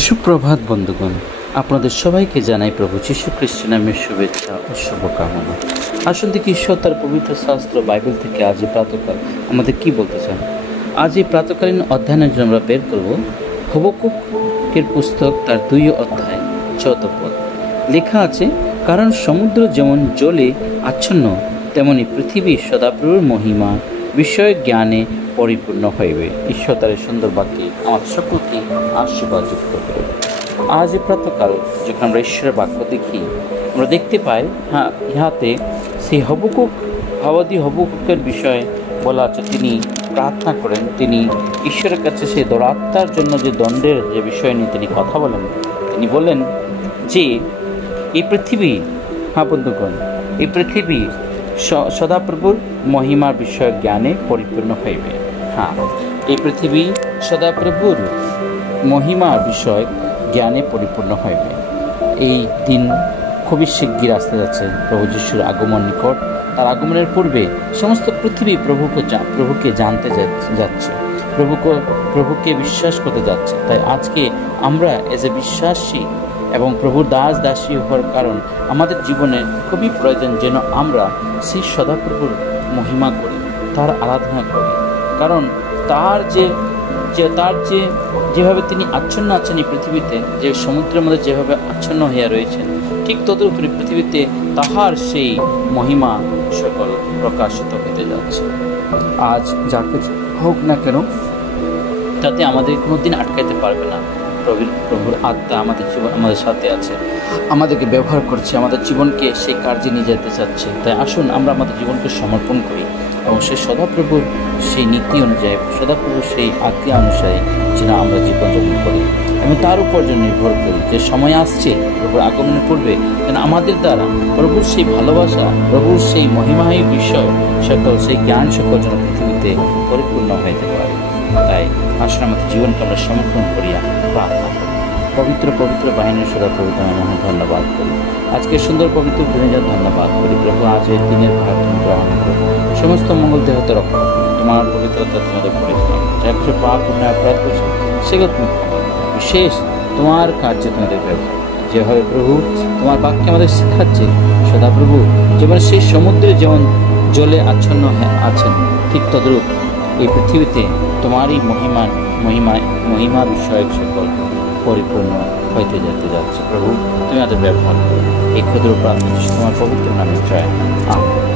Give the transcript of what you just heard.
সুপ্রভাত বন্ধুগণ, আপনাদের সবাইকে জানাই প্রভু যীশু খ্রিস্ট নামের শুভেচ্ছা ও শুভকামনা। আসুন দেখি ঈশ্বর তার পবিত্র শাস্ত্র বাইবেল থেকে আজ এই প্রাতকাল আমাদের কি বলতে চান। আজ এই প্রাতকালীন অধ্যয়নের জন্য আমরা বের করব হবকুকের পুস্তক, তার 2 অধ্যায় 14 পদ। লেখা আছে, কারণ সমুদ্র যেমন জলে আচ্ছন্ন, তেমনি পৃথিবী সদাপ্রভুর মহিমা বিষয় জ্ঞানে পরিপূর্ণ হইবে। ঈশ্বর তার সুন্দর বাক্যে আমাদের সকলকে আশীর্বাদ যুক্ত করবে। আজ প্রাতকাল যখন আমরা ঈশ্বরের বাক্য দেখি, আমরা দেখতে পাই ইহাতে সেই হবকুকের বিষয়ে বলা আছে। তিনি প্রার্থনা করেন, তিনি ঈশ্বরের কাছে সেই দৌরাত্মার জন্য যে দণ্ডের যে বিষয় নিয়ে তিনি কথা বলেন। তিনি বলেন যে এই পৃথিবী, বন্ধুগণ, এই পৃথিবী সদাপ্রভুর মহিমার বিষয় জ্ঞানে পরিপূর্ণ হইবে। এই পৃথিবী সদাপ্রভুর মহিমার বিষয় জ্ঞানে পরিপূর্ণ হইবে। এই দিন খুবই শিগগির আসতে যাচ্ছে। প্রভু যিশুর আগমন নিকট। তার আগমনের পূর্বে সমস্ত পৃথিবী প্রভুকে জানতে যাচ্ছে, প্রভুকে বিশ্বাস করতে যাচ্ছে। তাই আজকে আমরা এজ এ বিশ্বাসী এবং প্রভুর দাস দাসী হওয়ার কারণ আমাদের জীবনে খুবই প্রয়োজন যেন আমরা সেই সদাপ্রভুর মহিমা করি, তার আরাধনা করি। কারণ তার যেভাবে তিনি আচ্ছন্ন আছেন এই পৃথিবীতে, যে সমুদ্রের মধ্যে যেভাবে আচ্ছন্ন হইয়া রয়েছেন, ঠিক তদুপরি পৃথিবীতে তাহার সেই মহিমা সকল প্রকাশিত হতে যাচ্ছে। আজ যা কিছু হোক না কেন, তাতে আমাদের কোনোদিন আটকাইতে পারবে না। প্রভুর আত্মা আমাদের সাথে আছে, আমাদেরকে ব্যবহার করছে, আমাদের জীবনকে সেই কার্যে নিয়ে যেতে চাচ্ছে। তাই আসুন আমরা আমাদের জীবনকে সমর্পণ করি এবং সেই সদাপ্রভুর সেই নীতি অনুযায়ী, সদাপ্রভুর সেই আজ্ঞা অনুসারে যেন আমরা জীবনযাপন করি এবং তার উপর যেন নির্ভর করি যে সময় আসছে প্রভুর আগমনের পূর্বে যেন আমাদের দ্বারা প্রভুর সেই ভালোবাসা, প্রভুর সেই মহিমাময় বিষয় সকল, সেই জ্ঞান সকল যেন পৃথিবীতে পরিপূর্ণ হইতে পারে। তাই আসলে আমাদের জীবনকে আমরা সমর্পণ করিয়া প্রার্থনা করি। পবিত্র বাহিনীর সদাপ্রভু তোমার মনে ধন্যবাদ করি। আজকে সুন্দর পবিত্র দিনের জন্য ধন্যবাদ করি। প্রভু আজ এই দিনের ভাগ গ্রহণ করো, সমস্ত মঙ্গল দেহতে রক্ষা করো। তোমার পবিত্রতা তোমাদের পরিশ্রম যা কিছু পাপ অন্যায় অপরাধ করছো সেগুলো তুমি বিশেষ তোমার কার্যে তোমাদের ব্যবহার। যেভাবে প্রভু তোমার বাক্যে আমাদের শিখাচ্ছে, সদাপ্রভু যেমন সেই সমুদ্রে যেমন জলে আচ্ছন্ন আছেন, ঠিক তদ্রূপ এই পৃথিবীতে তোমারই মহিমা বিষয়ক সকল পরিপূর্ণ হইতে যেতে যাচ্ছে। প্রভু তুমি আমাদের ব্যবহার করো। এই ক্ষুদ্র প্রার্থনা তোমার পবিত্র নামে জয়। আমেন।